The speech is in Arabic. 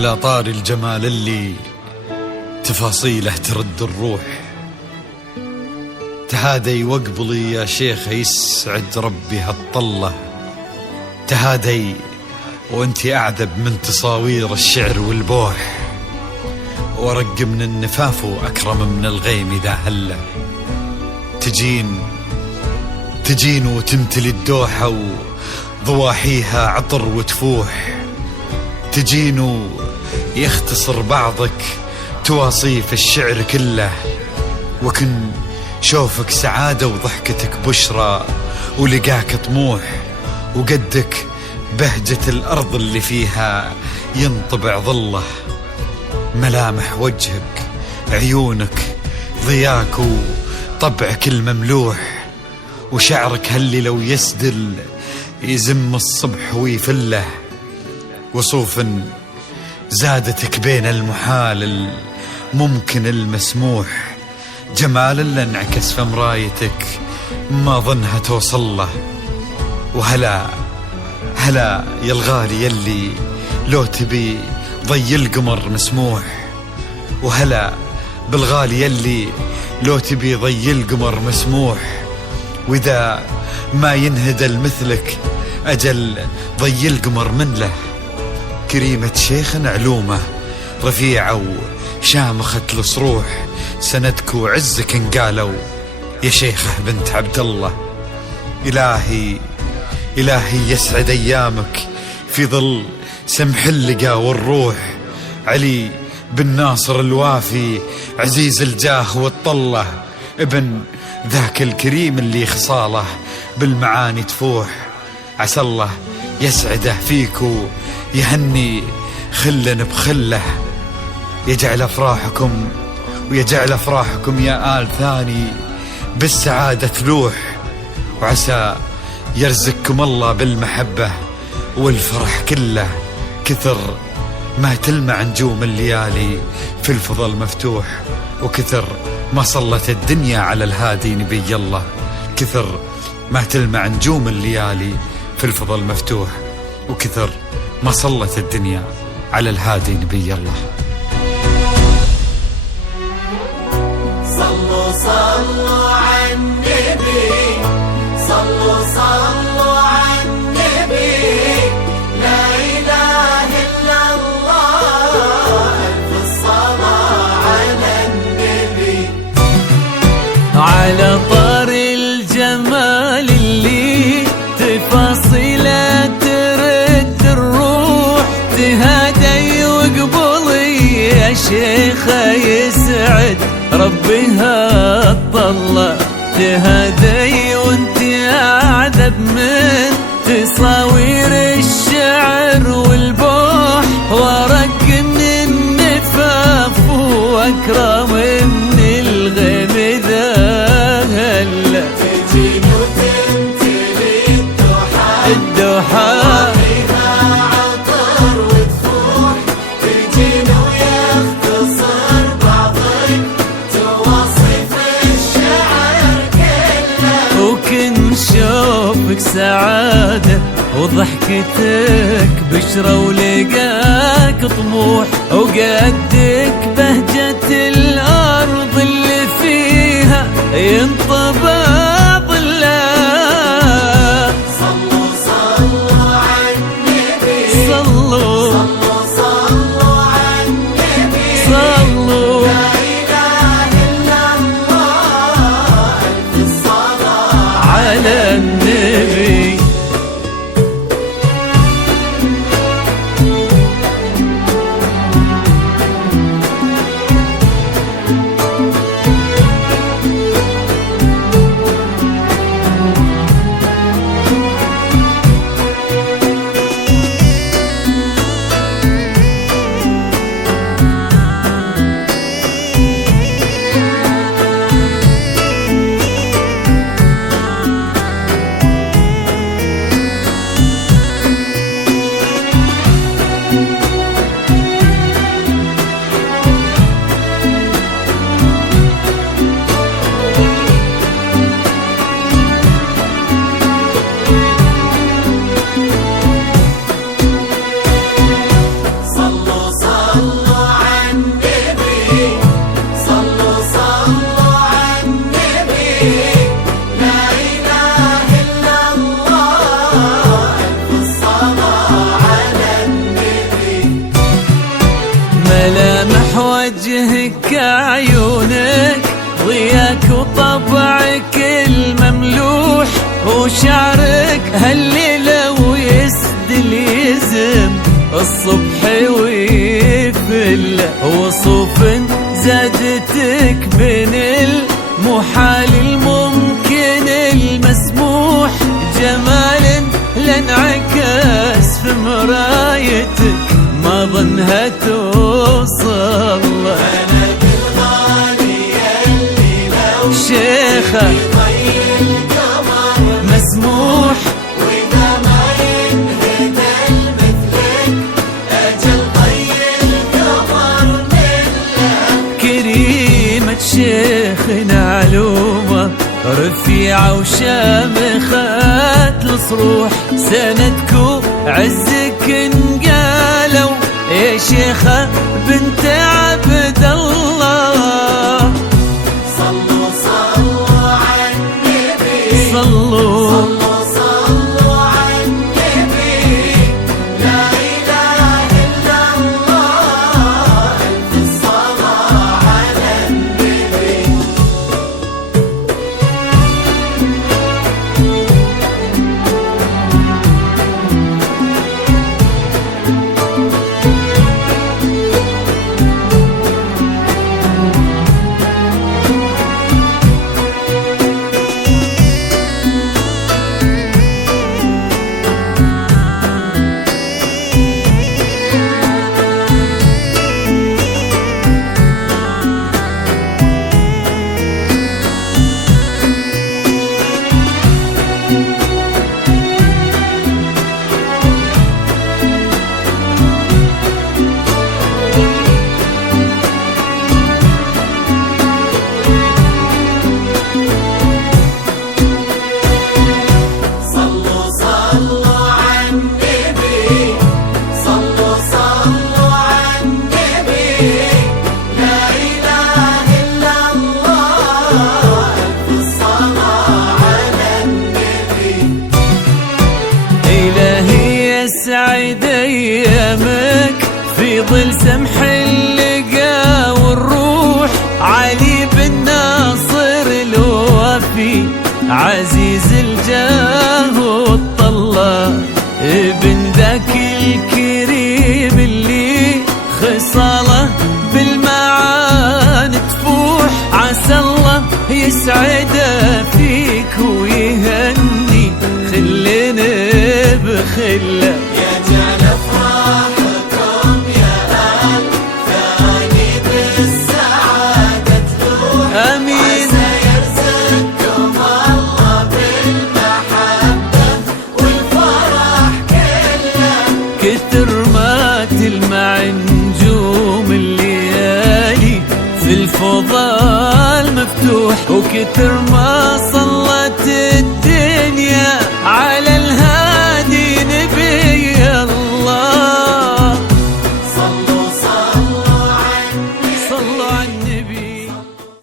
على طار الجمال اللي تفاصيله ترد الروح، تهادي واقبلي يا شيخ يسعد ربي هالطلة، تهادي وانتي أعذب من تصاوير الشعر والبوح، ورق من النفاف وأكرم من الغيم إذا هله، تجين وتمتلي الدوحة وضواحيها عطر وتفوح، تجين ويختصر بعضك تواصيف الشعر كله، وكن شوفك سعادة وضحكتك بشرى ولقاك طموح، وقدك بهجة الأرض اللي فيها ينطبع ظله، ملامح وجهك عيونك ضياك وطبعك المملوح، وشعرك هاللي لو يسدل يزم الصبح ويفله، وصوف زادتك بين المحال الممكن المسموح، جمال اللي انعكس في مرايتك ما ظنها توصل له، وهلا يا الغالي يلي لو تبي ضي القمر مسموح، وهلا بالغالي يلي لو تبي ضي القمر مسموح، وإذا ما ينهدل مثلك أجل ضي القمر من له، كريمة شيخ علومه رفيعة وشامخة الصروح، سندك وعزك انقالوا يا شيخه بنت عبد الله، إلهي يسعد أيامك في ظل سمح اللقى والروح، علي بن ناصر الوافي عزيز الجاه والطلة، ابن ذاك الكريم اللي خصاله بالمعاني تفوح، عسى الله يسعده فيك ويهني خلا بخله، يجعل أفراحكم يا آل ثاني بالسعادة تلوح، وعسى يرزقكم الله بالمحبة والفرح كله، كثر ما تلمع نجوم الليالي في الفضل مفتوح، وكثر ما صلت الدنيا على الهادي نبي الله، كثر ما تلمع نجوم الليالي في الفضل مفتوح، وكثر ما صلت الدنيا على الهادي نبي الله. صلوا على النبي، صلوا على النبي، لا إله إلا الله، ألف الصلاة على النبي. على طار الجمال اللي تفاصيله ترد الروح، تهادي وقبلي يا شيخة يسعد ربي هالطلة، تهادي وانت أعذب من تصاوير الشعر والبوح، ورق من النفاف وأكرم من الغيم ذا هلا، تجين وتمتلي الدوحة فيها عطر وتفوح، تجين ويختصر بعضك تواصف الشعر كله، وكن شوفك سعادة وضحكتك بشرى ولقاك طموح، وقدك بهجة الأرض اللي فيها ينطبع ظله. صلوا على النبي، صلوا على النبي، صلوا لا إله إلا الله، ألف الصلاة على النبي. وشعرك هالليلة ويسدل يزم الصبح ويفل وصوف زادتك بين المحال الممكن المسموح جمال لانعكس في مرايتك ما ظنها توصل ملك الغالي اللي لو شيخة ضي القمر مسموح وإذا ما ينهدى مثلك أجل ضي القمر منه كريمة شيخنا علومة رفيعة وشامخة الصروح سندكو عزك انقالوا يا شيخة بنت عبد الله صلوا صلوا على النبي صلوا صلوا صلوا على النبي لا إله إلا الله ألف الصلاة على النبي صلوا صلوا على النبي صلوا صلوا على النبي لا إله إلا الله ألف الصلاة على النبي إلهي يسعد أيامك في ظل سمح اللقا والروح علي بن ناصر الوفي عزيز الجاه والطلة ابن ذاك الكريم اللي خصاله بالمعاني تفوح عسى الله يسعده فيك ويهني خلنا بخله يجعل أفراحكم يا أهل ثاني بالسعادة تلوح آمين عسى يرزقكم الله بالمحبة والفرح كله كتر ما تلمع نجوم الليالي في الفضاء المفتوح وكتر ما صلى